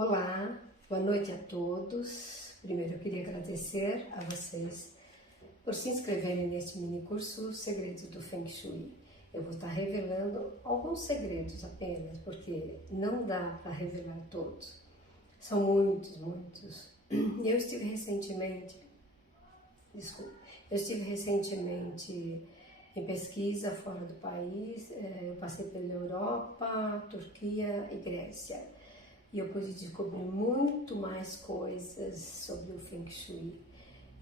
Olá, boa noite a todos. Primeiro eu queria agradecer a vocês por se inscreverem neste mini curso Segredos do Feng Shui. Eu vou estar revelando alguns segredos apenas, porque não dá para revelar todos. São muitos. Eu estive recentemente em pesquisa fora do país. Eu passei pela Europa, Turquia e Grécia. E eu pude descobrir muito mais coisas sobre o Feng Shui.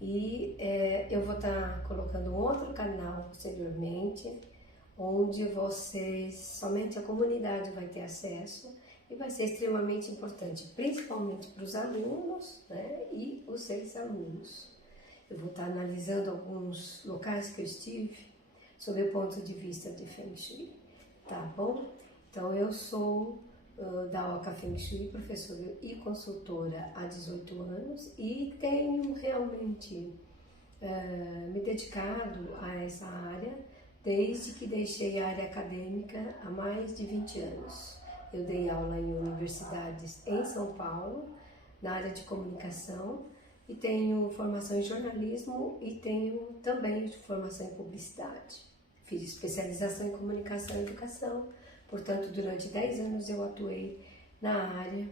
E eu vou estar colocando um outro canal posteriormente, onde somente a comunidade vai ter acesso e vai ser extremamente importante, principalmente para os alunos, né, e os ex-alunos. Eu vou estar analisando alguns locais que eu estive sob o ponto de vista de Feng Shui, tá bom? Então eu sou da Oca Feng Shui, professora e consultora há 18 anos e tenho realmente me dedicado a essa área desde que deixei a área acadêmica há mais de 20 anos. Eu dei aula em universidades em São Paulo, na área de comunicação, e tenho formação em jornalismo e tenho também formação em publicidade. Fiz especialização em comunicação e educação. Portanto, durante 10 anos eu atuei na área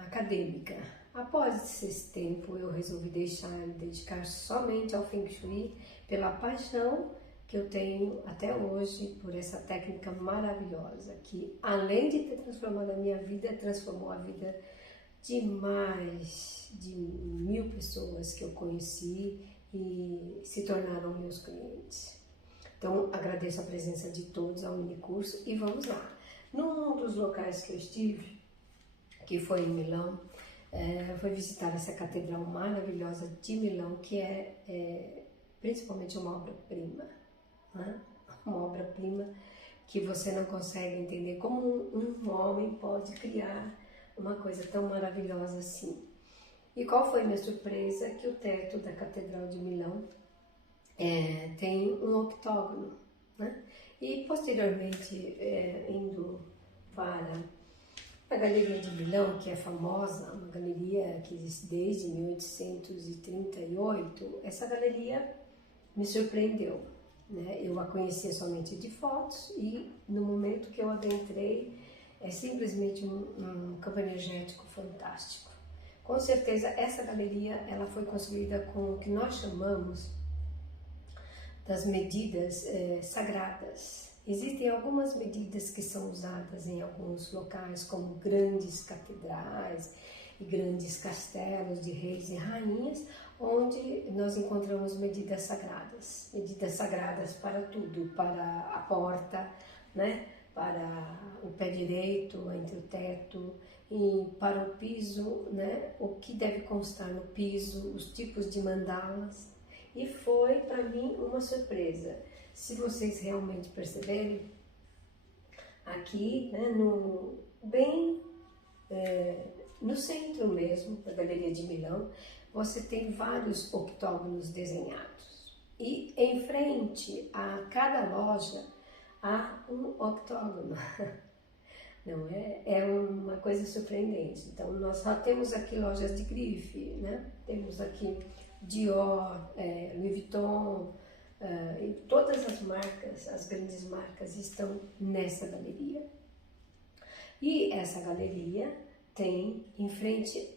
acadêmica. Após esse tempo, eu resolvi deixar e dedicar somente ao Feng Shui pela paixão que eu tenho até hoje por essa técnica maravilhosa, que além de ter transformado a minha vida, transformou a vida de mais de 1000 pessoas que eu conheci e se tornaram meus clientes. Então, agradeço a presença de todos ao minicurso e vamos lá. Num dos locais que eu estive, que foi em Milão, foi visitar essa catedral maravilhosa de Milão, que é principalmente uma obra-prima, né? Uma obra-prima que você não consegue entender como um homem pode criar uma coisa tão maravilhosa assim. E qual foi minha surpresa? Que o teto da Catedral de Milão tem um octógono, né? E posteriormente, indo para a Galeria de Milão, que é famosa, uma galeria que existe desde 1838, essa galeria me surpreendeu, né? Eu a conhecia somente de fotos e no momento que eu adentrei, é simplesmente um campo energético fantástico. Com certeza essa galeria ela foi construída com o que nós chamamos das medidas sagradas. Existem algumas medidas que são usadas em alguns locais, como grandes catedrais e grandes castelos de reis e rainhas, onde nós encontramos medidas sagradas para tudo, para a porta, né? Para o pé direito, entre o teto, e para o piso, né? O que deve constar no piso, os tipos de mandalas. E foi para mim uma surpresa. Se vocês realmente perceberem, aqui, né, no centro mesmo da Galeria de Milão, você tem vários octógonos desenhados. E em frente a cada loja há um octógono. Não é? É uma coisa surpreendente. Então, nós só temos aqui lojas de grife, né? Temos aqui Dior, Louis Vuitton, e todas as marcas, as grandes marcas estão nessa galeria. E essa galeria tem em frente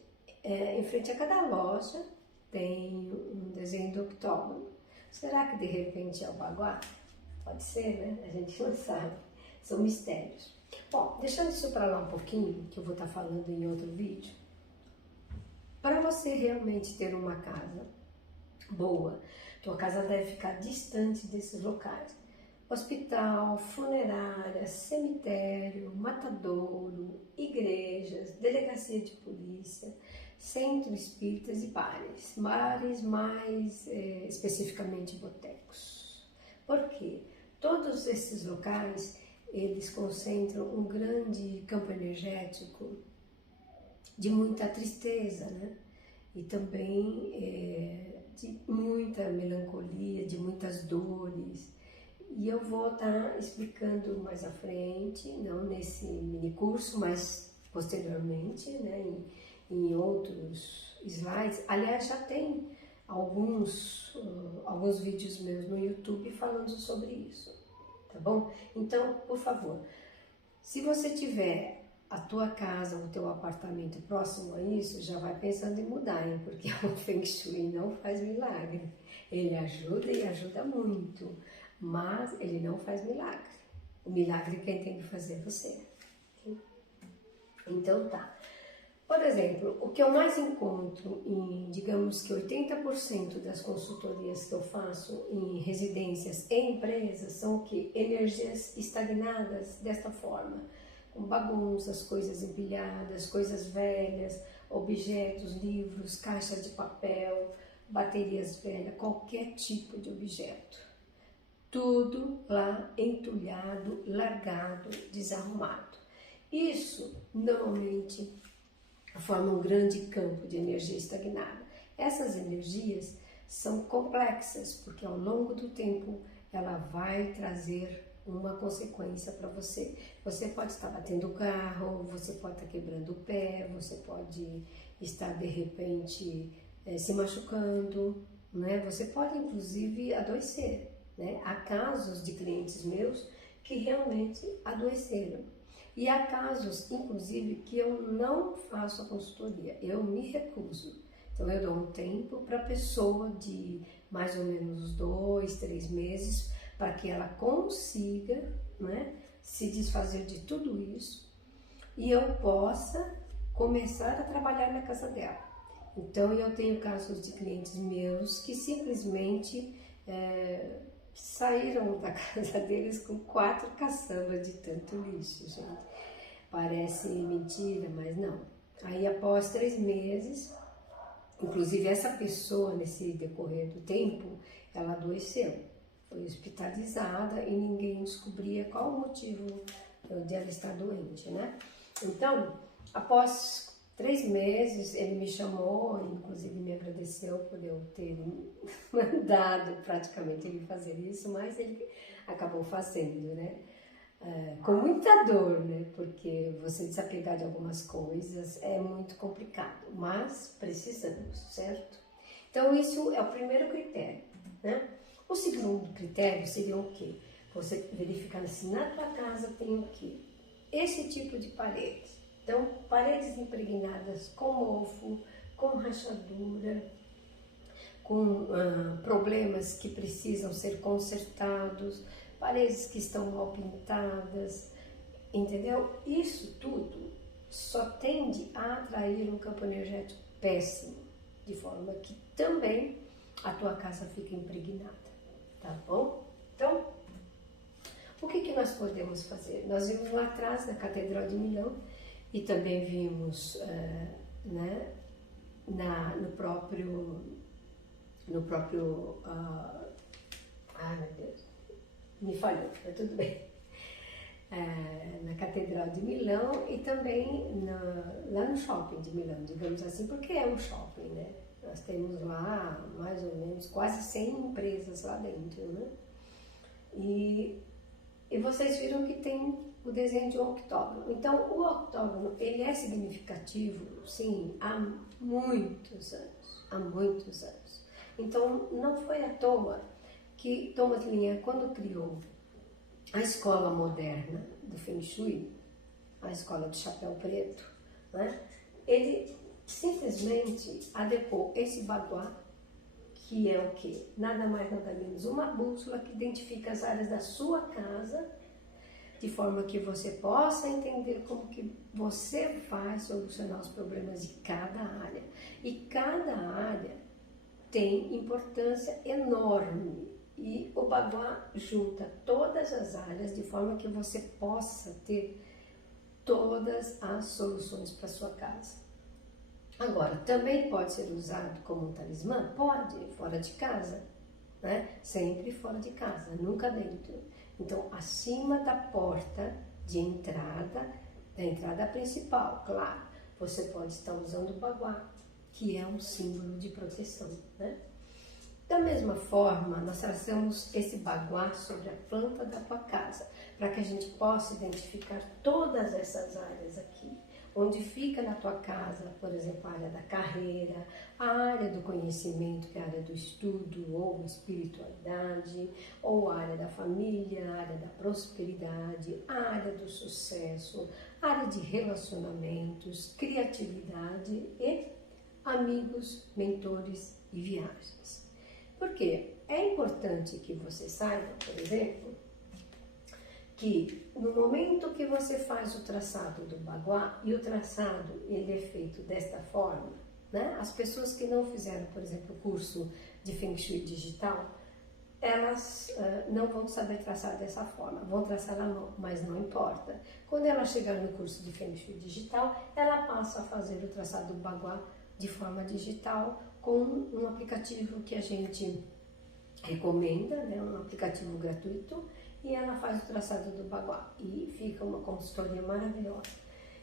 a cada loja tem um desenho do octógono. Será que de repente é o baguá? Pode ser, né? A gente não sabe. São mistérios. Bom, deixando isso para lá um pouquinho, que eu vou estar falando em outro vídeo. Para você realmente ter uma casa boa, tua casa deve ficar distante desses locais. Hospital, funerária, cemitério, matadouro, igrejas, delegacia de polícia, centro espíritas e bares mais especificamente botecos. Por quê? Todos esses locais, eles concentram um grande campo energético de muita tristeza, né? E também de muita melancolia, de muitas dores. E eu vou estar explicando mais à frente, não nesse mini curso, mas posteriormente, né, em outros slides. Aliás, já tem alguns vídeos meus no YouTube falando sobre isso, tá bom? Então, por favor, se você tiver a tua casa, o teu apartamento próximo a isso, já vai pensando em mudar, hein? Porque o Feng Shui não faz milagre. Ele ajuda e ajuda muito, mas ele não faz milagre. O milagre quem tem que fazer é você. Então tá. Por exemplo, o que eu mais encontro em, digamos que 80% das consultorias que eu faço em residências e empresas são o quê? Energias estagnadas desta forma. Com bagunças, coisas empilhadas, coisas velhas, objetos, livros, caixas de papel, baterias velhas, qualquer tipo de objeto. Tudo lá entulhado, largado, desarrumado. Isso, normalmente, forma um grande campo de energia estagnada. Essas energias são complexas, porque ao longo do tempo ela vai trazer uma consequência para você. Você pode estar batendo o carro, você pode estar quebrando o pé, você pode estar de repente se machucando, né? Você pode inclusive adoecer, né? Há casos de clientes meus que realmente adoeceram. E há casos, inclusive, que eu não faço a consultoria, eu me recuso. Então eu dou um tempo para a pessoa de mais ou menos 2, 3 meses, para que ela consiga, né, se desfazer de tudo isso e eu possa começar a trabalhar na casa dela. Então eu tenho casos de clientes meus que simplesmente saíram da casa deles com 4 caçambas de tanto lixo, gente. Parece mentira, mas não. Aí após 3 meses, inclusive essa pessoa nesse decorrer do tempo, ela adoeceu. Foi hospitalizada e ninguém descobria qual o motivo de ela estar doente, né? Então, após 3 meses, ele me chamou, inclusive me agradeceu por eu ter mandado praticamente ele fazer isso, mas ele acabou fazendo, né? Com muita dor, né? Porque você desapegar de algumas coisas é muito complicado, mas precisamos, certo? Então, isso é o primeiro critério, né? O segundo critério seria o quê? Você verificar se na tua casa tem o quê? Esse tipo de paredes. Então, paredes impregnadas com mofo, com rachadura, com problemas que precisam ser consertados, paredes que estão mal pintadas, entendeu? Isso tudo só tende a atrair um campo energético péssimo, de forma que também a tua casa fica impregnada. Tá bom? Então, o que nós podemos fazer? Nós vimos lá atrás na Catedral de Milão e também vimos né, no próprio ai meu Deus, me falhou, mas tudo bem. Na Catedral de Milão e também lá no shopping de Milão, digamos assim, porque é um shopping, né? Nós temos lá mais ou menos quase 100 empresas lá dentro, né? E vocês viram que tem o desenho de um octógono. Então, o octógono, ele é significativo, sim, há muitos anos. Então, não foi à toa que Thomas Linha, quando criou a escola moderna do Feng Shui, a escola do chapéu preto, né? Ele simplesmente adequou esse baguá, que é o quê? Nada mais, nada menos, uma bússola que identifica as áreas da sua casa, de forma que você possa entender como que você vai solucionar os problemas de cada área. E cada área tem importância enorme. E o baguá junta todas as áreas de forma que você possa ter todas as soluções para sua casa. Agora, também pode ser usado como um talismã? Pode, fora de casa, né? Sempre fora de casa, nunca dentro. Então, acima da porta de entrada, da entrada principal, claro, você pode estar usando o baguá, que é um símbolo de proteção, né? Da mesma forma, nós trazemos esse baguá sobre a planta da tua casa, para que a gente possa identificar todas essas áreas aqui. onde fica na tua casa, por exemplo, a área da carreira, a área do conhecimento, que é a área do estudo ou espiritualidade, ou a área da família, a área da prosperidade, a área do sucesso, a área de relacionamentos, criatividade e amigos, mentores e viagens. Por quê? É importante que você saiba, por exemplo, que no momento que você faz o traçado do Bagua, e o traçado ele é feito desta forma, né? As pessoas que não fizeram, por exemplo, o curso de Feng Shui digital, elas não vão saber traçar dessa forma, vão traçar na mão, mas não importa. Quando ela chegar no curso de Feng Shui digital, ela passa a fazer o traçado do Bagua de forma digital com um aplicativo que a gente recomenda, né? Um aplicativo gratuito, e ela faz o traçado do Bagua e fica uma consultoria maravilhosa.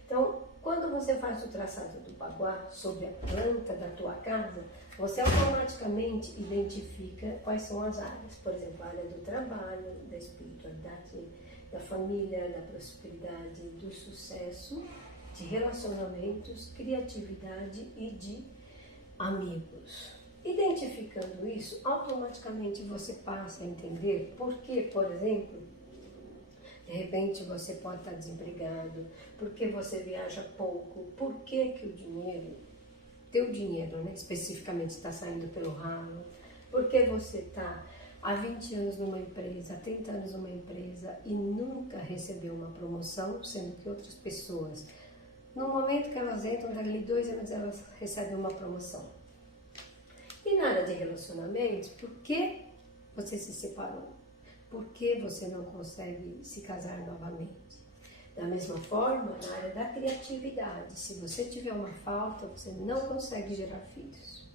Então, quando você faz o traçado do Bagua sobre a planta da tua casa, você automaticamente identifica quais são as áreas. Por exemplo, a área do trabalho, da espiritualidade, da família, da prosperidade, do sucesso, de relacionamentos, criatividade e de amigos. Identificando isso, automaticamente você passa a entender por que, por exemplo, de repente você pode estar desempregado, por que você viaja pouco, por que o dinheiro, teu dinheiro, né, especificamente está saindo pelo ralo, por que você está há 20 anos numa empresa, há 30 anos numa empresa e nunca recebeu uma promoção, sendo que outras pessoas, no momento que elas entram, dali 2 anos elas recebem uma promoção. E na área de relacionamentos, por que você se separou? Por que você não consegue se casar novamente? Da mesma forma, na área da criatividade, se você tiver uma falta, você não consegue gerar filhos.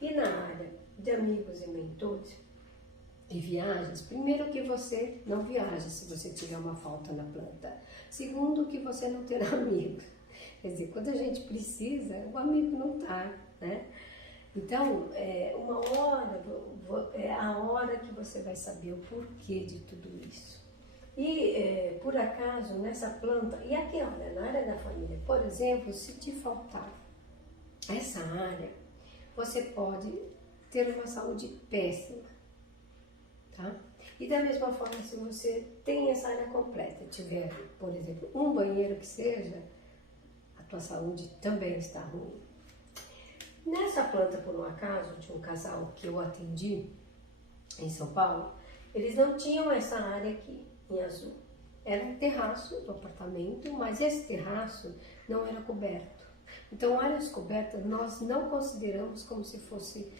E na área de amigos e mentores e viagens, primeiro que você não viaja se você tiver uma falta na planta. Segundo, que você não terá amigos. Quer dizer, quando a gente precisa, o amigo não está, né? Então, uma hora, é a hora que você vai saber o porquê de tudo isso. E, por acaso, nessa planta, e aqui, olha, na área da família, por exemplo, se te faltar essa área, você pode ter uma saúde péssima, tá? E da mesma forma, se você tem essa área completa, tiver, por exemplo, um banheiro que seja, a tua saúde também está ruim. Nessa planta, por um acaso, de um casal que eu atendi em São Paulo, eles não tinham essa área aqui, em azul. Era um terraço do apartamento, mas esse terraço não era coberto. Então, áreas cobertas nós não consideramos como se fosse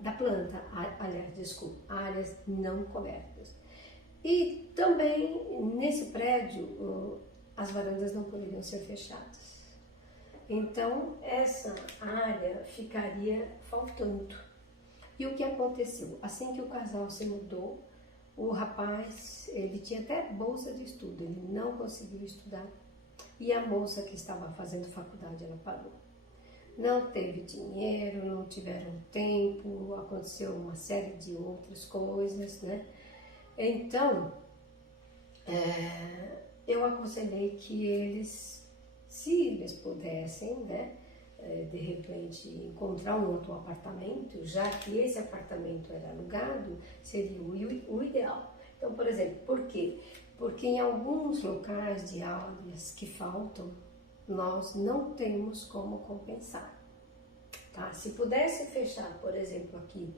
da planta, aliás, desculpa, áreas não cobertas. E também, nesse prédio, as varandas não poderiam ser fechadas. Então, essa área ficaria faltando. E o que aconteceu? Assim que o casal se mudou, o rapaz, ele tinha até bolsa de estudo, ele não conseguiu estudar. E a moça que estava fazendo faculdade, ela parou. Não teve dinheiro, não tiveram tempo, aconteceu uma série de outras coisas, né? Então, eu aconselhei que eles, se eles pudessem, né, de repente encontrar um outro apartamento, já que esse apartamento era alugado, seria o ideal. Então, por exemplo, por quê? Porque em alguns locais de áreas que faltam, nós não temos como compensar. Tá? Se pudesse fechar, por exemplo, aqui,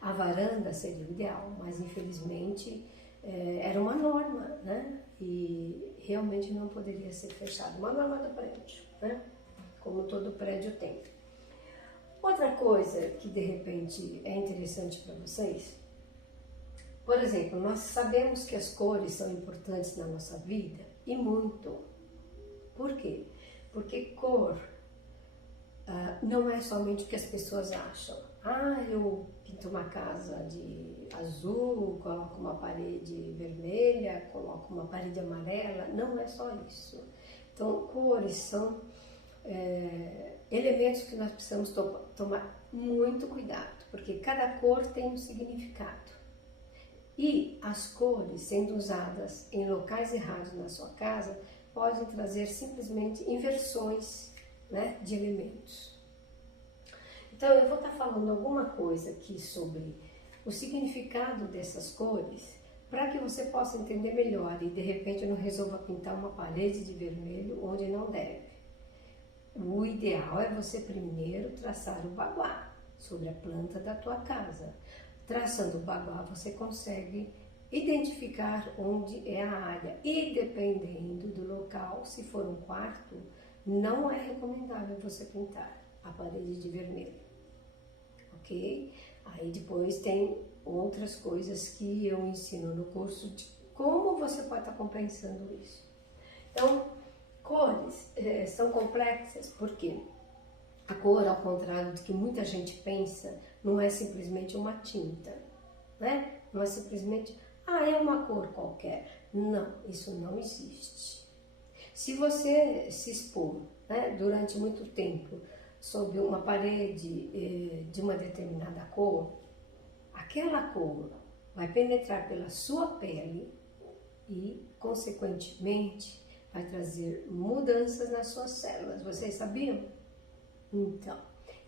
a varanda seria o ideal, mas infelizmente era uma norma, né? E realmente não poderia ser fechado. Uma norma do prédio, né? Como todo prédio tem. Outra coisa que de repente é interessante para vocês, por exemplo, nós sabemos que as cores são importantes na nossa vida e muito. Por quê? Porque cor não é somente o que as pessoas acham. Eu pinto uma casa de azul, coloco uma parede vermelha, coloco uma parede amarela. Não é só isso. Então, cores são elementos que nós precisamos tomar muito cuidado, porque cada cor tem um significado. E as cores sendo usadas em locais errados na sua casa podem trazer simplesmente inversões, né, de elementos. Então eu vou estar falando alguma coisa aqui sobre o significado dessas cores, para que você possa entender melhor e de repente não resolva pintar uma parede de vermelho onde não deve. O ideal é você primeiro traçar o baguá sobre a planta da tua casa. Traçando o baguá você consegue identificar onde é a área e dependendo do local, se for um quarto, não é recomendável você pintar a parede de vermelho, ok? Aí depois tem outras coisas que eu ensino no curso de como você pode estar compensando isso. Então, cores são complexas porque a cor, ao contrário do que muita gente pensa, não é simplesmente uma tinta, né? Não é simplesmente, é uma cor qualquer. Não, isso não existe. Se você se expor, né, durante muito tempo sob uma parede de uma determinada cor, aquela cor vai penetrar pela sua pele e, consequentemente, vai trazer mudanças nas suas células. Vocês sabiam?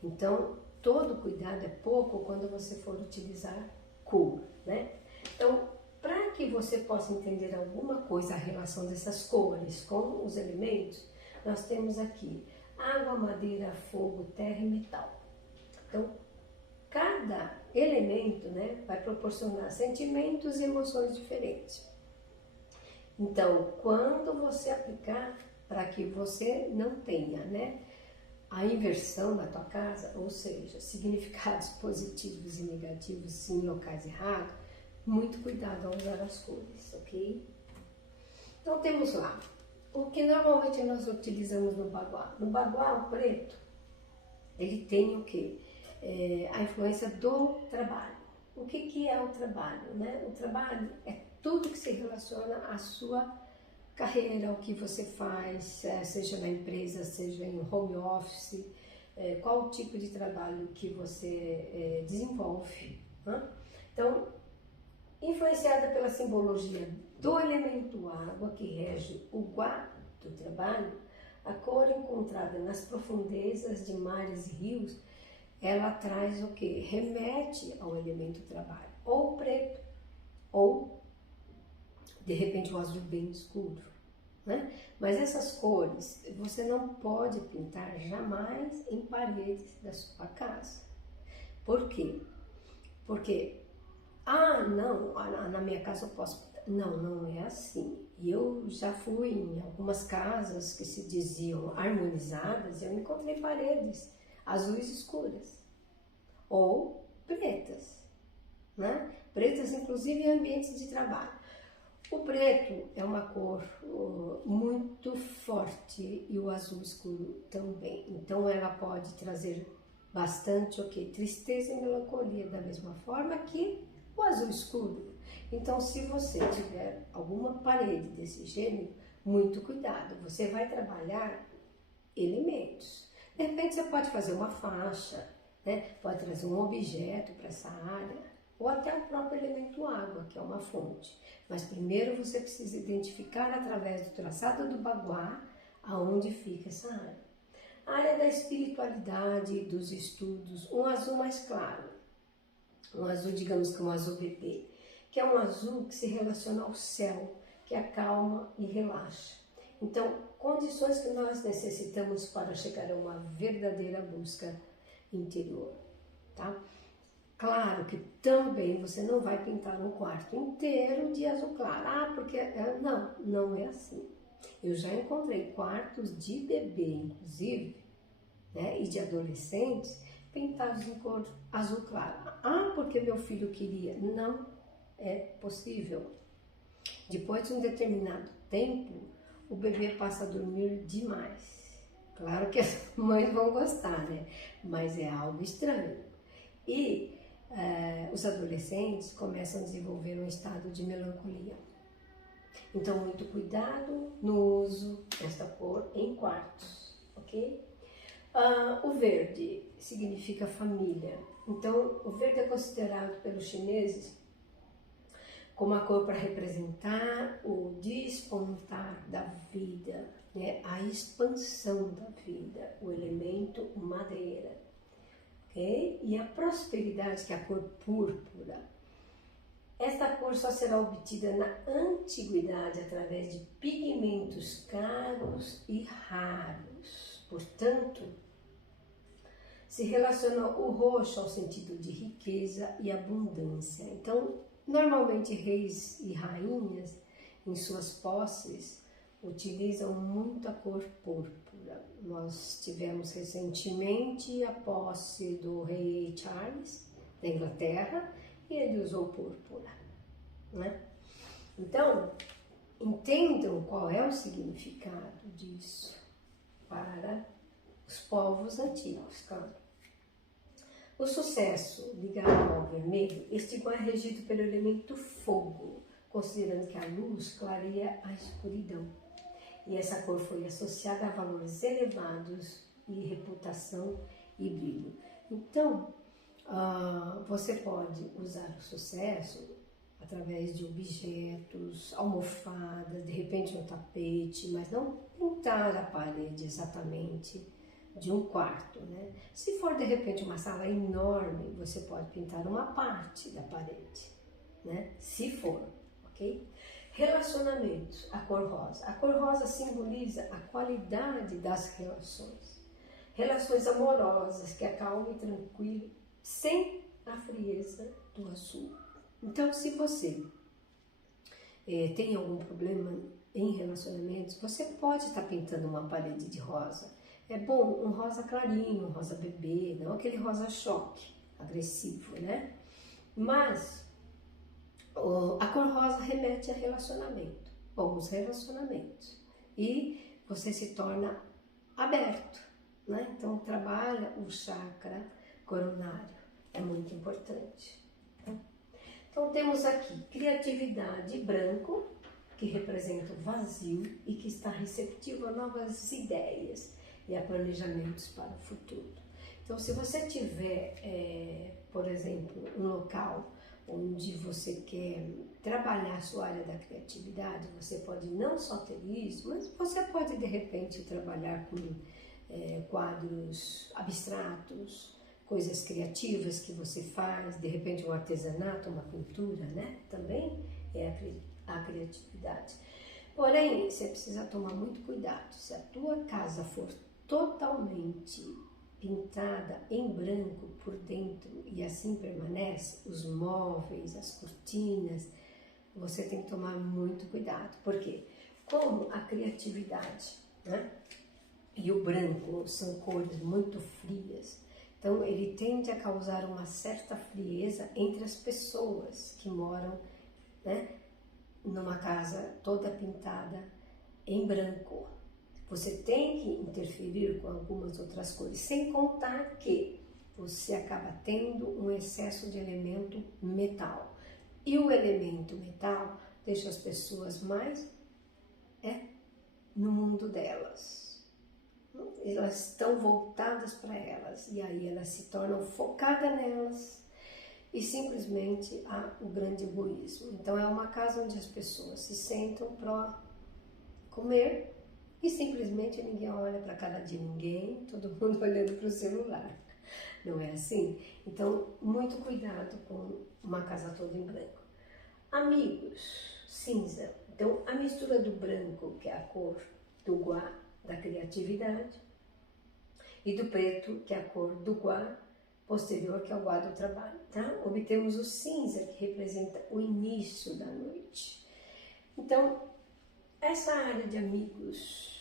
Então, todo cuidado é pouco quando você for utilizar cor, né? Então, para que você possa entender alguma coisa a relação dessas cores com os elementos, nós temos aqui água, madeira, fogo, terra e metal. Então, cada elemento, né, vai proporcionar sentimentos e emoções diferentes. Então, quando você aplicar, para que você não tenha, né, a inversão na tua casa, ou seja, significados positivos e negativos em locais errados, muito cuidado ao usar as cores, ok? Então temos lá, o que normalmente nós utilizamos no baguá. No baguá, o preto, ele tem o quê? A influência do trabalho. O que é o trabalho, né? O trabalho é tudo que se relaciona à sua carreira, o que você faz, seja na empresa, seja em home office, qual o tipo de trabalho que você desenvolve, né? Então, influenciada pela simbologia do elemento água, que rege o guá do trabalho, a cor encontrada nas profundezas de mares e rios, ela traz o que? Remete ao elemento trabalho, ou preto, ou de repente um azul bem escuro, né? Mas essas cores você não pode pintar jamais em paredes da sua casa. Por quê? Porque, não, na minha casa eu posso pintar. Não, não é assim. E eu já fui em algumas casas que se diziam harmonizadas e eu encontrei paredes azuis escuras ou pretas, né? Pretas inclusive em ambientes de trabalho. O preto é uma cor muito forte e o azul escuro também. Então ela pode trazer bastante tristeza e melancolia, da mesma forma que o azul escuro. Então, se você tiver alguma parede desse gênero, muito cuidado. Você vai trabalhar elementos. De repente você pode fazer uma faixa, né? Pode trazer um objeto para essa área, ou até o próprio elemento água, que é uma fonte. Mas primeiro você precisa identificar através do traçado do baguá aonde fica essa área. A área da espiritualidade, dos estudos, um azul mais claro. Um azul, digamos que um azul bebê, que é um azul que se relaciona ao céu, que acalma e relaxa. Então, condições que nós necessitamos para chegar a uma verdadeira busca interior, tá? Claro que também você não vai pintar um quarto inteiro de azul claro. Porque... não é assim. Eu já encontrei quartos de bebê, inclusive, né, e de adolescentes, pintados em cor azul claro. Porque meu filho queria. Não é possível. Depois de um determinado tempo, o bebê passa a dormir demais. Claro que as mães vão gostar, né? Mas é algo estranho. E os adolescentes começam a desenvolver um estado de melancolia. Então, muito cuidado no uso desta cor em quartos, ok? O verde significa família. Então, o verde é considerado pelos chineses como a cor para representar o despontar da vida, né? A expansão da vida, o elemento madeira, ok? E a prosperidade, que é a cor púrpura. Esta cor só será obtida na antiguidade através de pigmentos caros e raros. Portanto, se relaciona o roxo ao sentido de riqueza e abundância. Então, normalmente reis e rainhas, em suas posses, utilizam muito a cor púrpura. Nós tivemos recentemente a posse do rei Charles, da Inglaterra, e ele usou púrpura, né? Então, entendam qual é o significado disso para os povos antigos, claro. O sucesso ligado ao vermelho, este igual é regido pelo elemento fogo, considerando que a luz clareia a escuridão. E essa cor foi associada a valores elevados e reputação e brilho. Então, você pode usar o sucesso através de objetos, almofadas, de repente um tapete, mas não pintar a parede exatamente de um quarto, né? Se for de repente uma sala enorme, você pode pintar uma parte da parede, né? Se for, ok? Relacionamentos, a cor rosa. A cor rosa simboliza a qualidade das relações. Relações amorosas que acalmam e tranquilam, sem a frieza do azul. Então, se você tem algum problema em relacionamentos, você pode estar pintando uma parede de rosa. É bom um rosa clarinho, um rosa bebê, não aquele rosa choque, agressivo, né? Mas a cor rosa remete a relacionamento, bons relacionamentos. E você se torna aberto, né? Então, trabalha o chakra coronário, é muito importante. Então, temos aqui criatividade branco, que representa o vazio e que está receptivo a novas ideias e a planejamentos para o futuro. Então, se você tiver, por exemplo, um local onde você quer trabalhar a sua área da criatividade, você pode não só ter isso, mas você pode, de repente, trabalhar com quadros abstratos, coisas criativas que você faz, de repente um artesanato, uma pintura, né? Também é a criatividade. Porém, você precisa tomar muito cuidado. Se a tua casa for totalmente pintada em branco por dentro e assim permanece, os móveis, as cortinas, você tem que tomar muito cuidado. Por quê? Como a criatividade, né? E o branco são cores muito frias, então ele tende a causar uma certa frieza entre as pessoas que moram, né, numa casa toda pintada em branco. Você tem que interferir com algumas outras cores, sem contar que você acaba tendo um excesso de elemento metal. E o elemento metal deixa as pessoas mais no mundo delas. Elas estão voltadas para elas e aí elas se tornam focadas nelas e simplesmente há o grande egoísmo. Então é uma casa onde as pessoas se sentam para comer e simplesmente ninguém olha para a cara de ninguém, todo mundo olhando para o celular. Não é assim? Então, muito cuidado com uma casa toda em branco. Amigos, cinza. Então, a mistura do branco, que é a cor do guá, da criatividade, e do preto, que é a cor do guá posterior, que é o guá do trabalho, tá? Obtemos o cinza, que representa o início da noite. Então, essa área de amigos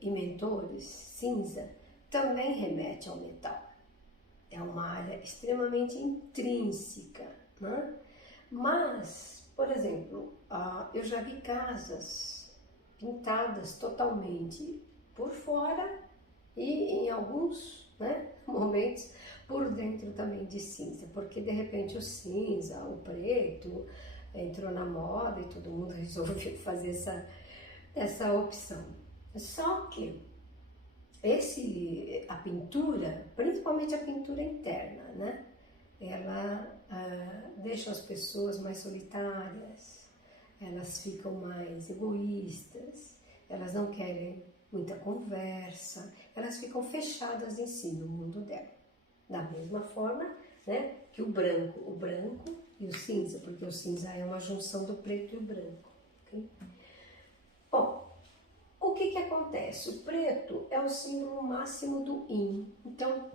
e mentores, cinza, também remete ao metal. É uma área extremamente intrínseca, né? Mas, por exemplo, eu já vi casas pintadas totalmente por fora e em alguns, né, momentos por dentro também de cinza, porque de repente o cinza, o preto entrou na moda e todo mundo resolveu fazer essa opção. Só que a pintura, principalmente a pintura interna, né, ela deixa as pessoas mais solitárias, elas ficam mais egoístas, elas não querem muita conversa, elas ficam fechadas em si, no mundo dela. Da mesma forma, né, que o branco e o cinza, porque o cinza é uma junção do preto e o branco. Okay? Bom, o que acontece? O preto é o símbolo máximo do Yin. Então,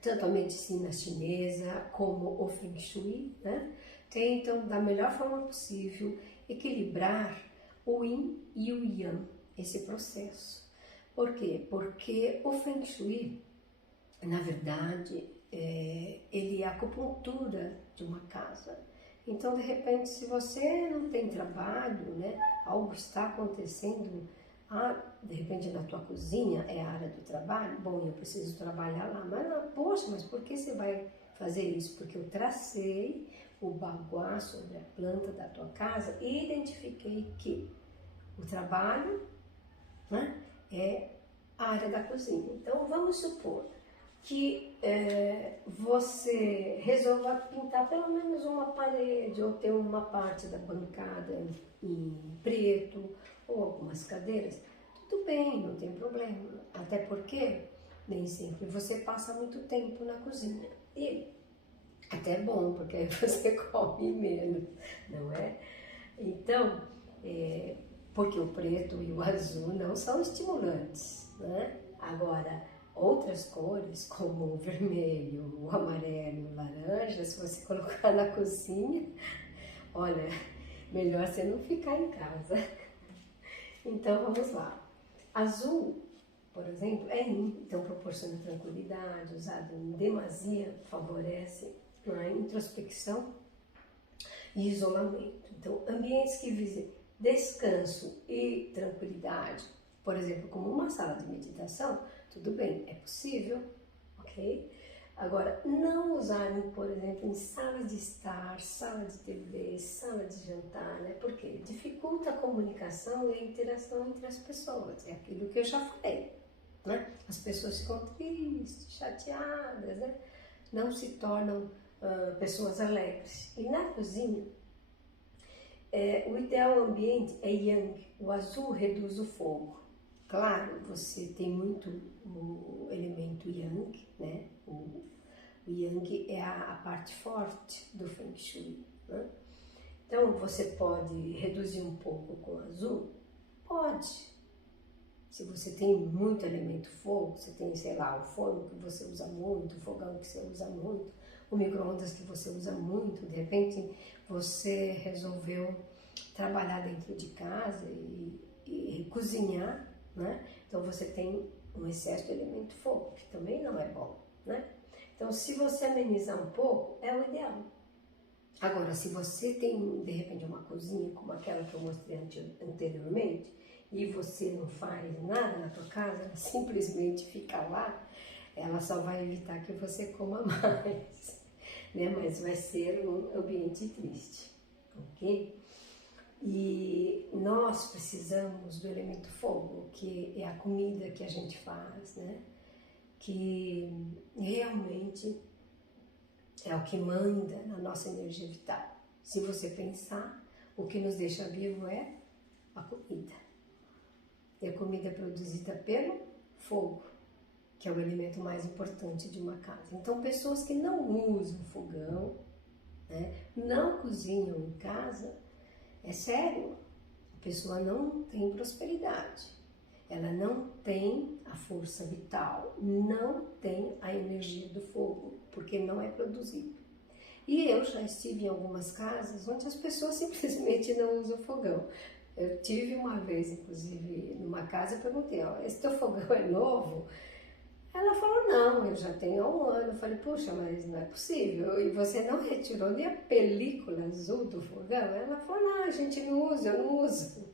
tanto a medicina chinesa como o Feng Shui, né, tentam, da melhor forma possível, equilibrar o Yin e o Yang, esse processo. Por quê? Porque o Feng Shui, na verdade, ele é a acupuntura de uma casa. Então, de repente, se você não tem trabalho, né, algo está acontecendo, de repente na tua cozinha é a área do trabalho, bom, eu preciso trabalhar lá, mas não, poxa, mas por que você vai fazer isso? Porque eu tracei o baguá sobre a planta da tua casa e identifiquei que o trabalho, né, é a área da cozinha. Então, vamos supor que você resolva pintar pelo menos uma parede ou ter uma parte da bancada em preto ou algumas cadeiras, tudo bem, não tem problema. Até porque nem sempre você passa muito tempo na cozinha. E até é bom, porque aí você come menos, não é? Então, porque o preto e o azul não são estimulantes, né? Agora, outras cores, como o vermelho, o amarelo, o laranja, se você colocar na cozinha, olha, melhor você não ficar em casa. Então, vamos lá. Azul, por exemplo, é Yin, então proporciona tranquilidade, usado em demasia, favorece a introspecção e isolamento. Então, ambientes que visem descanso e tranquilidade, por exemplo, como uma sala de meditação, tudo bem, é possível, ok? Agora, não usarem, por exemplo, em sala de estar, sala de TV, sala de jantar, né? Porque dificulta a comunicação e a interação entre as pessoas. É aquilo que eu já falei, né? As pessoas ficam tristes, chateadas, né? Não se tornam pessoas alegres. E na cozinha, o ideal ambiente é Yang. O azul reduz o fogo. Claro, você tem muito o elemento Yang, né? O Yang é a parte forte do Feng Shui, né? Então, você pode reduzir um pouco com o azul? Pode. Se você tem muito elemento fogo, você tem, sei lá, o forno que você usa muito, o fogão que você usa muito, o micro-ondas que você usa muito, de repente você resolveu trabalhar dentro de casa e cozinhar, né? Então você tem um excesso de elemento fogo, que também não é bom, né? Então, se você amenizar um pouco, é o ideal. Agora, se você tem, de repente, uma cozinha como aquela que eu mostrei anteriormente, e você não faz nada na tua casa, ela simplesmente fica lá, ela só vai evitar que você coma mais, né? Mas vai ser um ambiente triste, ok? E nós precisamos do elemento fogo, que é a comida que a gente faz, né? Que realmente é o que manda na nossa energia vital. Se você pensar, o que nos deixa vivo é a comida. E a comida é produzida pelo fogo, que é o elemento mais importante de uma casa. Então, pessoas que não usam fogão, né, não cozinham em casa, é sério, a pessoa não tem prosperidade, ela não tem a força vital, não tem a energia do fogo, porque não é produzido. E eu já estive em algumas casas onde as pessoas simplesmente não usam fogão. Eu tive uma vez, inclusive, numa casa, eu perguntei, esse teu fogão é novo? Ela falou, não, eu já tenho há 1 ano. Eu falei, puxa, mas não é possível. E você não retirou nem a película azul do fogão? Ela falou, não, a gente não usa, eu não uso.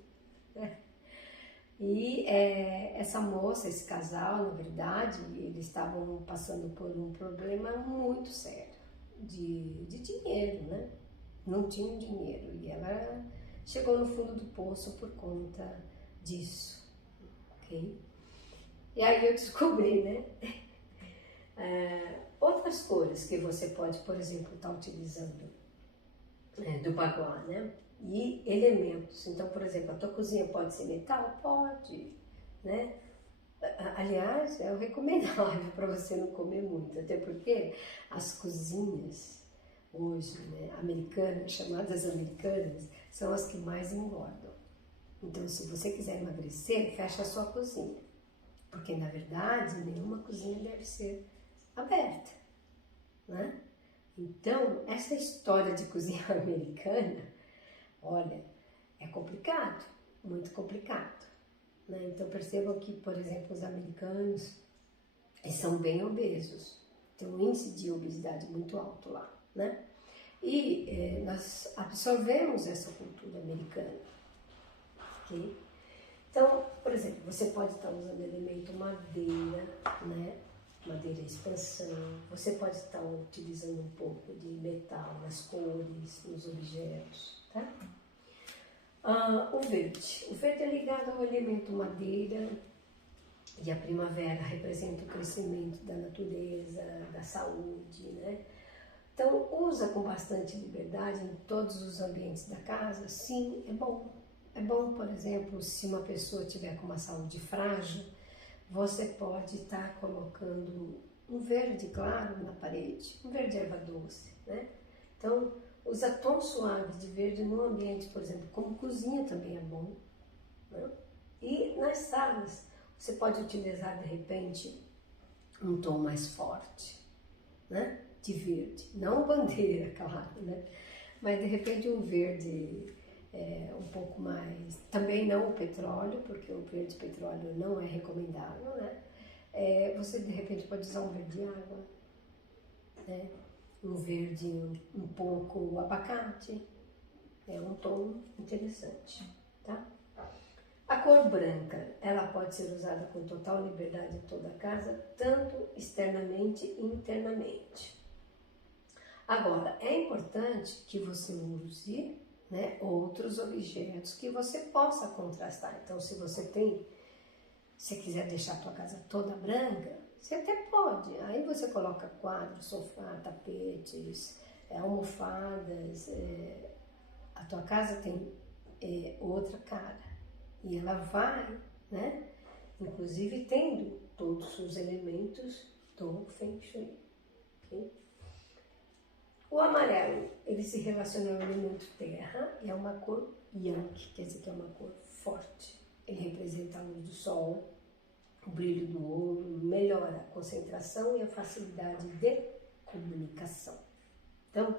E essa moça, esse casal, na verdade, eles estavam passando por um problema muito sério de dinheiro, né? Não tinham dinheiro. E ela chegou no fundo do poço por conta disso, ok? E aí eu descobri, né? Outras cores que você pode, por exemplo, estar utilizando do baguá, né? E elementos. Então, por exemplo, a tua cozinha pode ser metal? Pode, né? Aliás, é o recomendável para você não comer muito, até porque as cozinhas hoje, né, americanas, chamadas americanas, são as que mais engordam. Então, se você quiser emagrecer, fecha a sua cozinha, porque na verdade nenhuma cozinha deve ser aberta, né? Então, essa história de cozinha americana, olha, é complicado, muito complicado, né? Então percebam que, por exemplo, os americanos, eles são bem obesos, tem um índice de obesidade muito alto lá, né? E nós absorvemos essa cultura americana, ok? Então, por exemplo, você pode estar usando elemento madeira, né? Madeira expansão, você pode estar utilizando um pouco de metal nas cores, nos objetos, tá? O verde é ligado ao elemento madeira e a primavera representa o crescimento da natureza, da saúde, né? Então, usa com bastante liberdade em todos os ambientes da casa, sim, é bom. É bom, por exemplo, se uma pessoa tiver com uma saúde frágil, você pode estar colocando um verde claro na parede, um verde erva doce, né? Então, usa tons suaves de verde no ambiente, por exemplo, como cozinha também é bom, né? E nas salas, você pode utilizar, de repente, um tom mais forte, né? De verde, não bandeira, claro, né? Mas de repente um verde um pouco mais, também não o petróleo, porque o verde petróleo não é recomendável, né? Você de repente pode usar um verde água, né? Um verde um pouco abacate, é um tom interessante, tá? A cor branca, ela pode ser usada com total liberdade em toda a casa, tanto externamente e internamente. Agora, é importante que você use, né, outros objetos que você possa contrastar. Então, se você quiser deixar a tua casa toda branca, você até pode. Aí você coloca quadros, sofá, tapetes, almofadas. A tua casa tem outra cara. E ela vai, né, inclusive tendo todos os elementos do Feng Shui. Okay? O amarelo, ele se relaciona ao elemento terra e é uma cor yang, quer dizer que é uma cor forte. Ele representa a luz do sol, o brilho do ouro, melhora a concentração e a facilidade de comunicação. Então,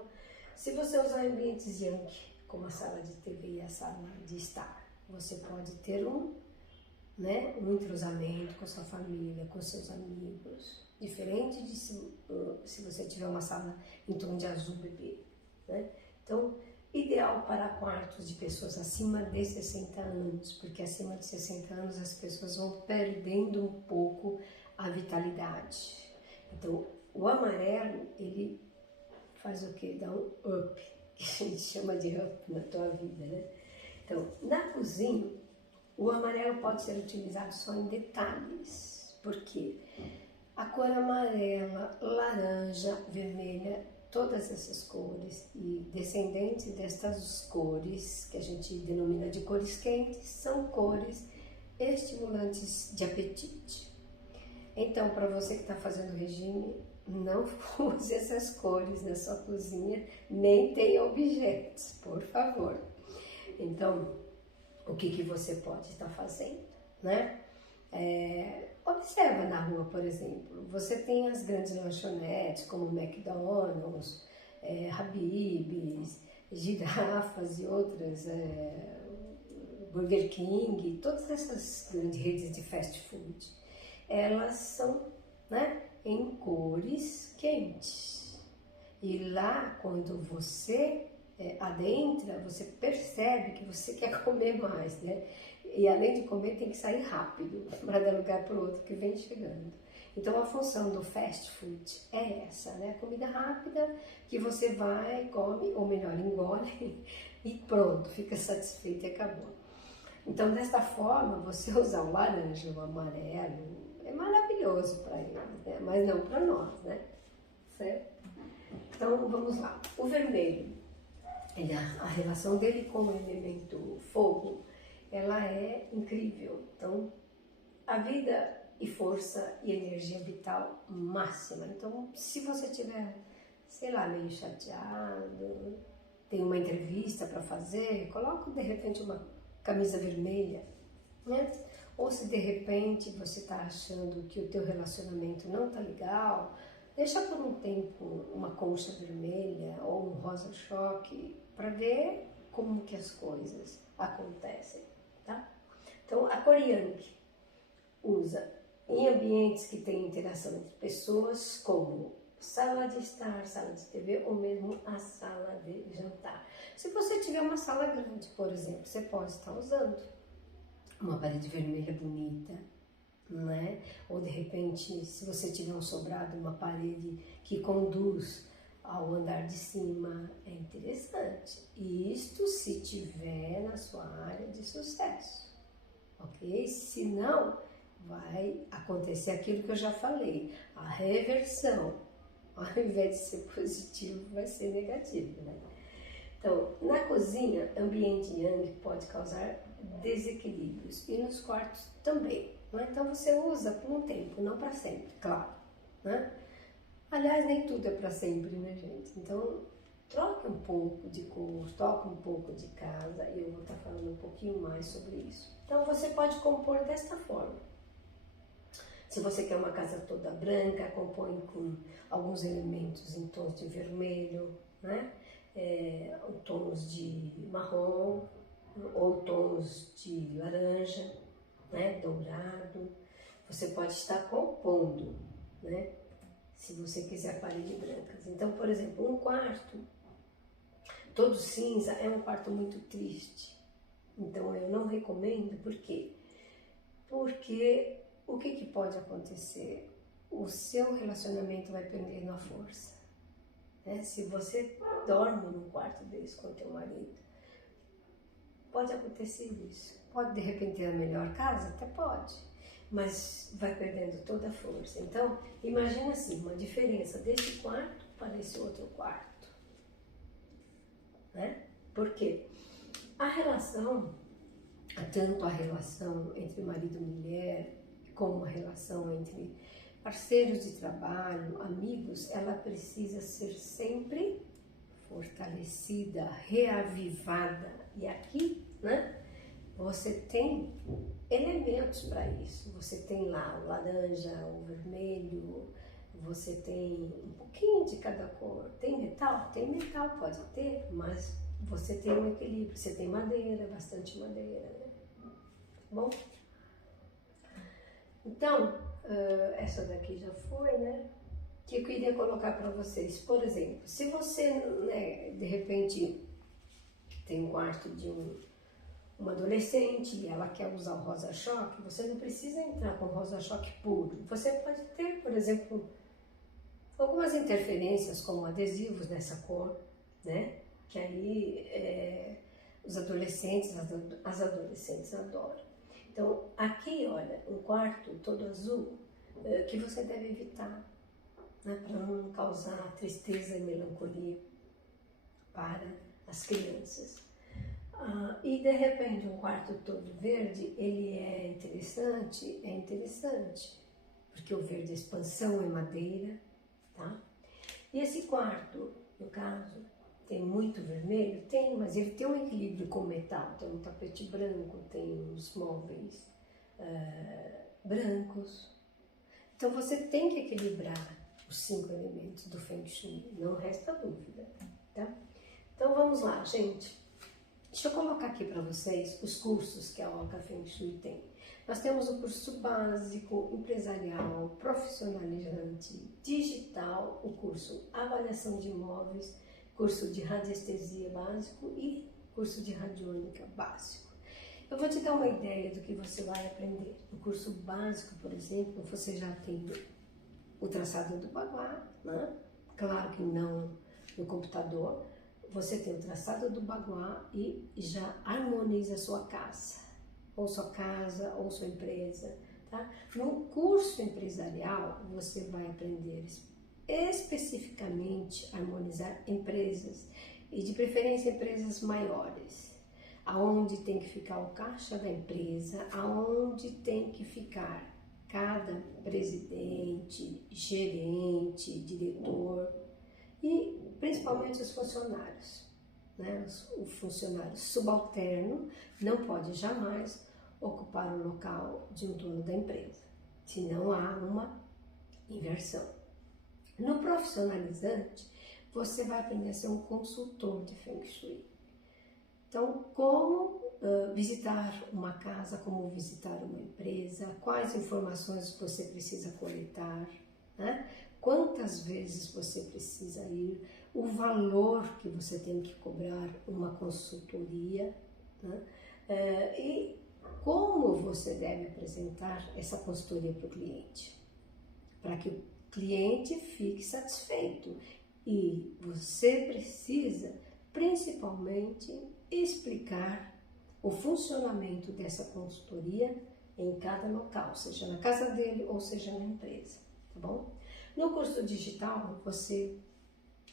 se você usar ambientes yang, como a sala de TV e a sala de estar, você pode ter um entrosamento com a sua família, com seus amigos, diferente de se você tiver uma sala em tom de azul bebê, né? Então, ideal para quartos de pessoas acima de 60 anos, porque acima de 60 anos as pessoas vão perdendo um pouco a vitalidade. Então, o amarelo, ele faz o quê? Dá um up, que a gente chama de up na tua vida, né? Então, na cozinha, o amarelo pode ser utilizado só em detalhes, porque a cor amarela, laranja, vermelha, todas essas cores e descendentes destas cores, que a gente denomina de cores quentes, são cores estimulantes de apetite. Então, para você que está fazendo regime, não use essas cores na sua cozinha, nem tenha objetos, por favor. Então, o que você pode estar fazendo, né? Observa na rua, por exemplo, você tem as grandes lanchonetes como McDonald's, Habib's, girafas e outras, Burger King, todas essas grandes redes de fast food, elas são, né, em cores quentes. E lá, quando você adentra, você percebe que você quer comer mais, né? E além de comer, tem que sair rápido para dar lugar para o outro que vem chegando. Então, a função do fast food é essa, né? Comida rápida que você vai, come, ou melhor, engole e pronto, fica satisfeito e acabou. Então, desta forma, você usar o laranja, o amarelo, é maravilhoso para eles, né? Mas não para nós, né? certo? Então, vamos lá. O vermelho, a relação dele com o elemento fogo, ela é incrível. Então, a vida e força e energia vital máxima. Então, se você tiver, sei lá, meio chateado, tem uma entrevista para fazer, coloca de repente uma camisa vermelha, né? Ou se de repente você está achando que o teu relacionamento não está legal, deixa por um tempo uma concha vermelha ou um rosa-choque para ver como que as coisas acontecem, tá? Então, a cor Yang usa em ambientes que têm interação entre pessoas, como sala de estar, sala de TV ou mesmo a sala de jantar. Se você tiver uma sala grande, por exemplo, você pode estar usando uma parede vermelha bonita, né? Ou de repente, se você tiver um sobrado, uma parede que conduz ao andar de cima, é interessante. Isto se tiver na sua área de sucesso, ok? Se não, vai acontecer aquilo que eu já falei, a reversão. Ao invés de ser positivo, vai ser negativo, né? Então, na cozinha, ambiente Yang pode causar desequilíbrios e nos quartos também, né? Então, você usa por um tempo, não para sempre, claro, né? Aliás, nem tudo é para sempre, né, gente? Então, troque um pouco de cor, toque um pouco de casa e eu vou estar falando um pouquinho mais sobre isso. Então, você pode compor desta forma. Se você quer uma casa toda branca, compõe com alguns elementos em tons de vermelho, né? Tons de marrom ou tons de laranja, né? Dourado. Você pode estar compondo, né? Se você quiser paredes brancas. Então, por exemplo, um quarto todo cinza é um quarto muito triste. Então, eu não recomendo. Por quê? Porque o que pode acontecer? O seu relacionamento vai perdendo a força, né? Se você dorme num quarto desse com o teu marido, pode acontecer isso. Pode de repente ter a melhor casa? Até pode, mas vai perdendo toda a força. Então, imagina assim, uma diferença desse quarto para esse outro quarto, né? Por quê? A relação, tanto a relação entre marido e mulher, como a relação entre parceiros de trabalho, amigos, ela precisa ser sempre fortalecida, reavivada. E aqui, né, você tem elementos para isso. Você tem lá o laranja, o vermelho, você tem um pouquinho de cada cor. Tem metal? Tem metal, pode ter, mas você tem um equilíbrio. Você tem madeira, bastante madeira, né? Bom? Então, essa daqui já foi, né? Que eu queria colocar para vocês. Por exemplo, se você, né, de repente, tem um quarto de uma adolescente e ela quer usar o rosa-choque, você não precisa entrar com rosa-choque puro. Você pode ter, por exemplo, algumas interferências como adesivos nessa cor, né? Que aí os adolescentes, as adolescentes adoram. Então, aqui, olha, um quarto todo azul que você deve evitar, né, para não causar tristeza e melancolia para as crianças. E, de repente, um quarto todo verde, ele é interessante, porque o verde é expansão, é madeira, tá? E esse quarto, no caso, tem muito vermelho? Tem, mas ele tem um equilíbrio com metal. Tem um tapete branco, tem uns móveis brancos. Então você tem que equilibrar os 5 elementos do Feng Shui, não resta dúvida, tá? Então vamos lá, gente. Deixa eu colocar aqui para vocês os cursos que a Oca Feng Shui tem. Nós temos o curso básico, empresarial, profissionalizante, digital, o curso avaliação de imóveis, curso de radiestesia básico e curso de radiônica básico. Eu vou te dar uma ideia do que você vai aprender. No curso básico, por exemplo, você já tem o traçado do Baguá, né? Claro que não no computador. Você tem o traçado do Baguá e já harmoniza a sua casa, ou sua empresa, tá? No curso empresarial, você vai aprender especificamente harmonizar empresas e de preferência empresas maiores, aonde tem que ficar o caixa da empresa, aonde tem que ficar cada presidente, gerente, diretor e principalmente os funcionários, né? O funcionário subalterno não pode jamais ocupar o local de um dono da empresa, senão há uma inversão. No profissionalizante, você vai aprender a ser um consultor de Feng Shui. Então, como visitar uma casa, como visitar uma empresa, quais informações você precisa coletar, né? Quantas vezes você precisa ir, o valor que você tem que cobrar uma consultoria, né? E como você deve apresentar essa consultoria para o cliente, para que o cliente fique satisfeito. E você precisa, principalmente, explicar o funcionamento dessa consultoria em cada local, seja na casa dele ou seja na empresa, tá bom? No curso digital, você,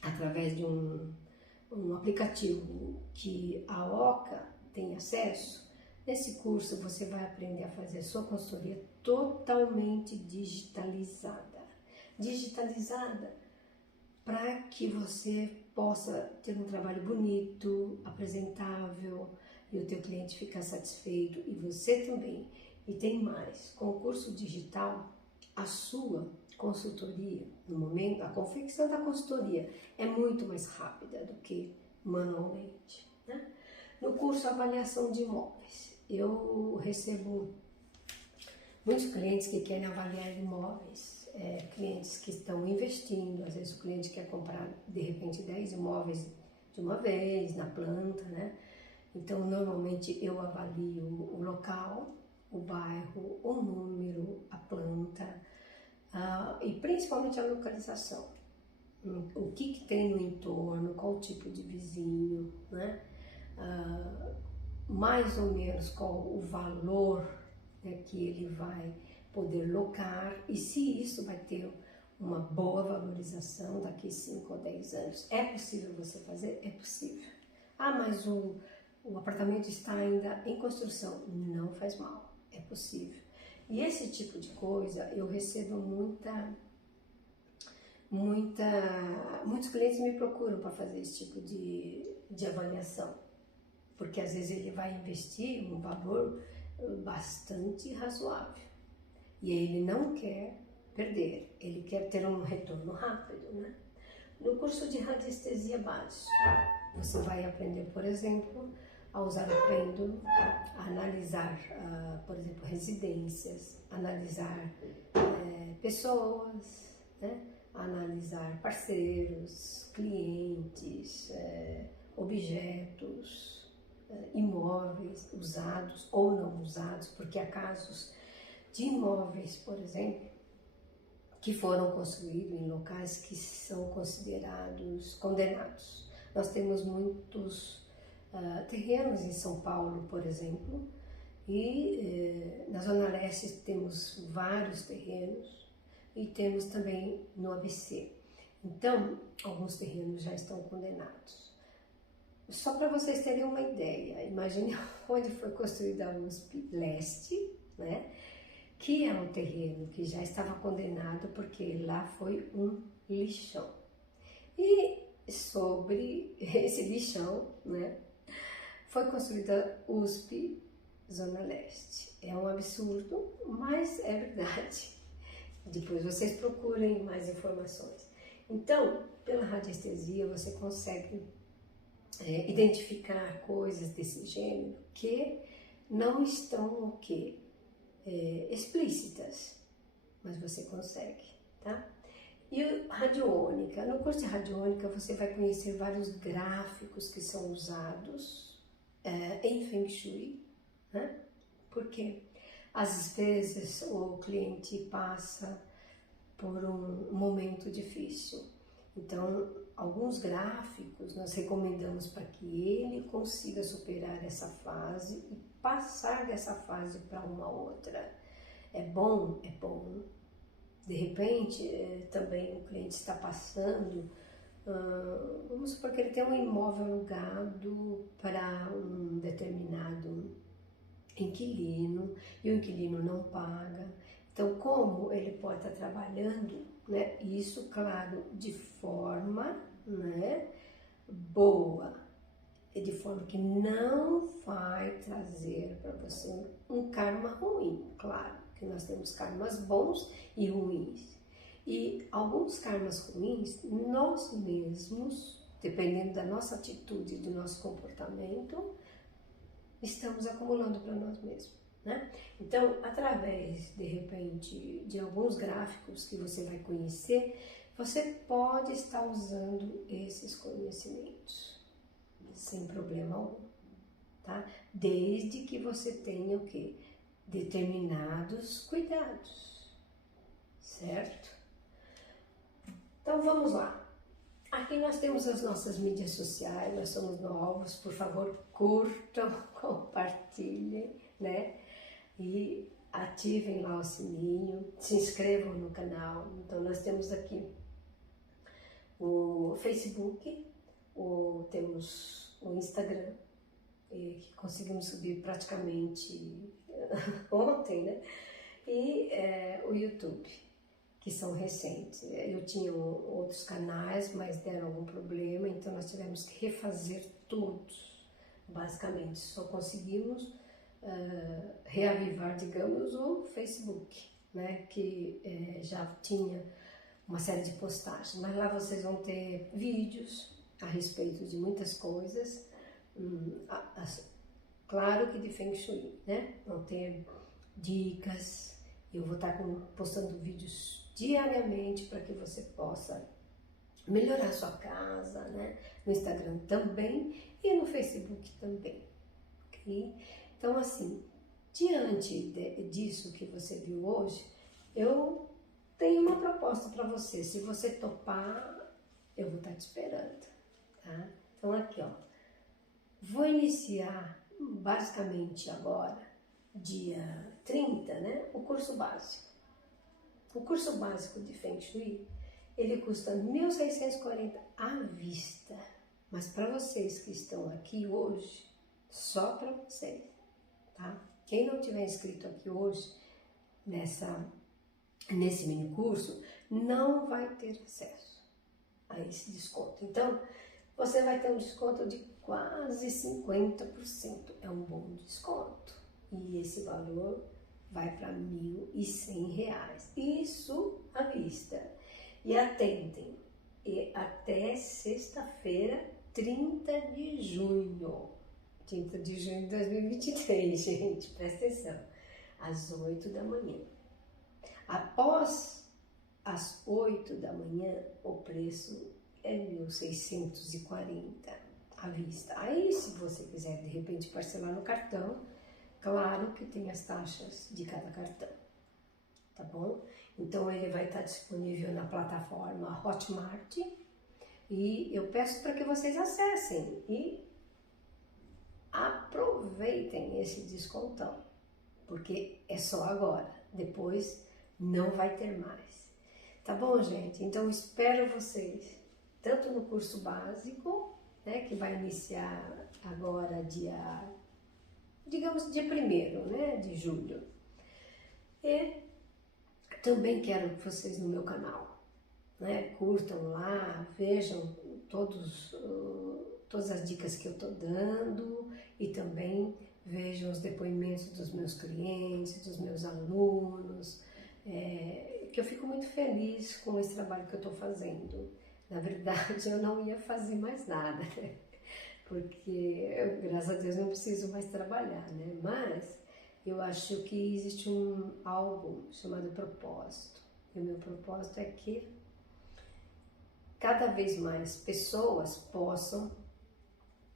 através de um aplicativo que a OCA tem acesso, nesse curso você vai aprender a fazer a sua consultoria totalmente digitalizada. Digitalizada para que você possa ter um trabalho bonito, apresentável e o teu cliente ficar satisfeito e você também. E tem mais, com o curso digital, a sua consultoria, no momento, a confecção da consultoria é muito mais rápida do que manualmente, né? No curso Avaliação de Imóveis, eu recebo muitos clientes que querem avaliar imóveis, clientes que estão investindo, às vezes o cliente quer comprar de repente 10 imóveis de uma vez, na planta, né? Então, normalmente eu avalio o local, o bairro, o número, a planta, e principalmente a localização. O que tem no entorno, qual o tipo de vizinho, né? Mais ou menos qual o valor, né, que ele vai poder locar e se isso vai ter uma boa valorização daqui 5 ou 10 anos. É possível você fazer? É possível. Mas o apartamento está ainda em construção. Não faz mal, é possível. E esse tipo de coisa eu recebo muitos clientes me procuram para fazer esse tipo de avaliação, porque às vezes ele vai investir um valor bastante razoável e ele não quer perder, ele quer ter um retorno rápido, né? No curso de radiestesia básico, você vai aprender, por exemplo, a usar o pêndulo, a analisar, por exemplo, residências, analisar pessoas, né? Analisar parceiros, clientes, objetos, imóveis usados ou não usados, porque há casos de imóveis, por exemplo, que foram construídos em locais que são considerados condenados. Nós temos muitos terrenos em São Paulo, por exemplo, e na Zona Leste temos vários terrenos e temos também no ABC. Então, alguns terrenos já estão condenados. Só para vocês terem uma ideia, imagine onde foi construída a USP Leste, né? Que é um terreno que já estava condenado porque lá foi um lixão. E sobre esse lixão, né, foi construída a USP Zona Leste. É um absurdo, mas é verdade. Depois vocês procurem mais informações. Então, pela radiestesia você consegue identificar coisas desse gênero que não estão o quê? Explícitas, mas você consegue, tá? E radiônica, no curso de radiônica você vai conhecer vários gráficos que são usados em Feng Shui, né? Porque às vezes o cliente passa por um momento difícil, então alguns gráficos nós recomendamos para que ele consiga superar essa fase e passar dessa fase para uma outra. É bom, De repente, também o cliente está passando, vamos supor que ele tem um imóvel alugado para um determinado inquilino e o inquilino não paga. Então, como ele pode estar trabalhando, né, isso, claro, de forma, né, boa, e de forma que não vai trazer para você um karma ruim, claro, que nós temos karmas bons e ruins. E alguns karmas ruins, nós mesmos, dependendo da nossa atitude, do nosso comportamento, estamos acumulando para nós mesmos, né? Então, através, de repente, de alguns gráficos que você vai conhecer, você pode estar usando esses conhecimentos sem problema algum, tá? Desde que você tenha o quê? Determinados cuidados, certo? Então, vamos lá. Aqui nós temos as nossas mídias sociais, nós somos novos, por favor, curtam, compartilhem, né? E ativem lá o sininho, se inscrevam no canal. Então, nós temos aqui o Facebook, temos o Instagram, que conseguimos subir praticamente ontem, né? E o YouTube, que são recentes. Eu tinha outros canais, mas deram algum problema, então nós tivemos que refazer todos. Basicamente, só conseguimos reavivar, digamos, o Facebook, né? Que já tinha uma série de postagens, mas lá vocês vão ter vídeos a respeito de muitas coisas, claro que de Feng Shui, né? Vão ter dicas, eu vou estar postando vídeos diariamente para que você possa melhorar a sua casa, né? No Instagram também e no Facebook também, ok? Então, assim, diante disso que você viu hoje, eu tenho uma proposta para você. Se você topar, eu vou estar te esperando, tá? Então, aqui, ó, vou iniciar basicamente agora, dia 30, né? O curso básico. O curso básico de Feng Shui, ele custa R$ 1.640 à vista. Mas para vocês que estão aqui hoje, só para vocês, tá? Quem não tiver inscrito aqui hoje, nesse mini curso, não vai ter acesso a esse desconto. Então, você vai ter um desconto de quase 50%. É um bom desconto. E esse valor vai para R$ 1.100. Isso à vista. E atentem, até sexta-feira, 30 de junho. 30 de junho de 2023, gente, presta atenção. Às 8 da manhã. Após as 8 da manhã, o preço é 1.640 à vista. Aí, se você quiser, de repente, parcelar no cartão, claro que tem as taxas de cada cartão, tá bom? Então, ele vai estar disponível na plataforma Hotmart e eu peço para que vocês acessem e aproveitem esse descontão, porque é só agora, depois não vai ter mais. Tá bom, gente? Então, espero vocês, tanto no curso básico, né, que vai iniciar agora digamos dia 1º, né, de julho. E também quero vocês no meu canal, né, curtam lá, vejam todas as dicas que eu tô dando e também vejam os depoimentos dos meus clientes, dos meus alunos, que eu fico muito feliz com esse trabalho que eu tô fazendo. Na verdade, eu não ia fazer mais nada, né? Porque eu, graças a Deus, não preciso mais trabalhar, né? Mas eu acho que existe algo chamado propósito. E o meu propósito é que cada vez mais pessoas possam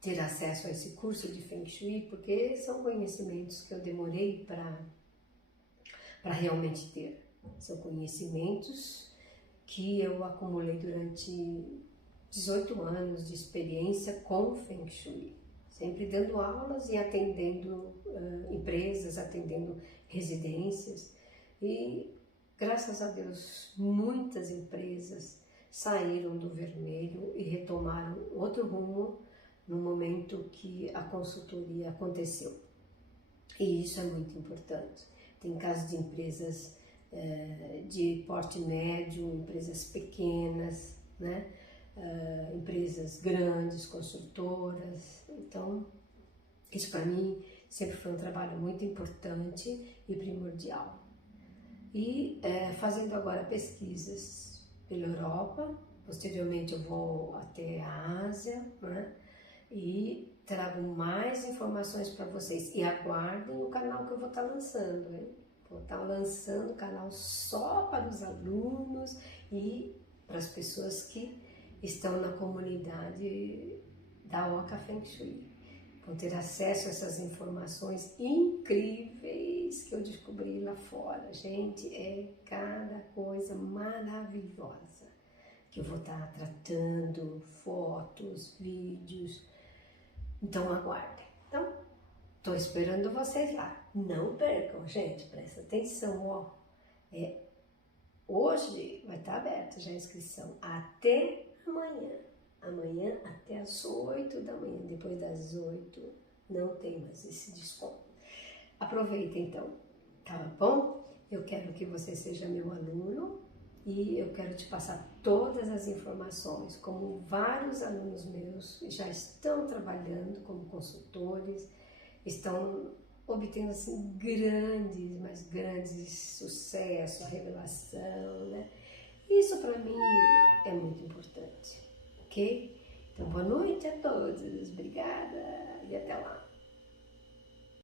ter acesso a esse curso de Feng Shui, porque são conhecimentos que eu demorei para realmente ter. São conhecimentos que eu acumulei durante 18 anos de experiência com Feng Shui, sempre dando aulas e atendendo empresas, atendendo residências, e Graças a Deus, muitas empresas saíram do vermelho e retomaram outro rumo no momento que a consultoria aconteceu. E isso é muito importante. Tem casos de empresas de porte médio, empresas pequenas, né? Empresas grandes, construtoras. Então, isso para mim sempre foi um trabalho muito importante e primordial. E fazendo agora pesquisas pela Europa, posteriormente eu vou até a Ásia, né? E trago mais informações para vocês. E aguardem o canal que eu vou estar lançando, hein? Vou estar lançando o canal só para os alunos e para as pessoas que estão na comunidade da Oca Feng Shui. Vão ter acesso a essas informações incríveis que eu descobri lá fora. Gente, é cada coisa maravilhosa que eu vou estar tratando, fotos, vídeos. Então aguardem. Então, estou esperando vocês lá. Não percam, gente, presta atenção, ó. Hoje vai estar aberta já a inscrição até amanhã. Amanhã até as 8 da manhã. Depois das 8 não tem mais esse desconto. Aproveita então, tá bom? Eu quero que você seja meu aluno e eu quero te passar todas as informações, como vários alunos meus já estão trabalhando como consultores, estão obtendo assim grandes, mas grandes sucesso, a revelação, né? Isso para mim é muito importante, ok? Então boa noite a todos, obrigada e até lá.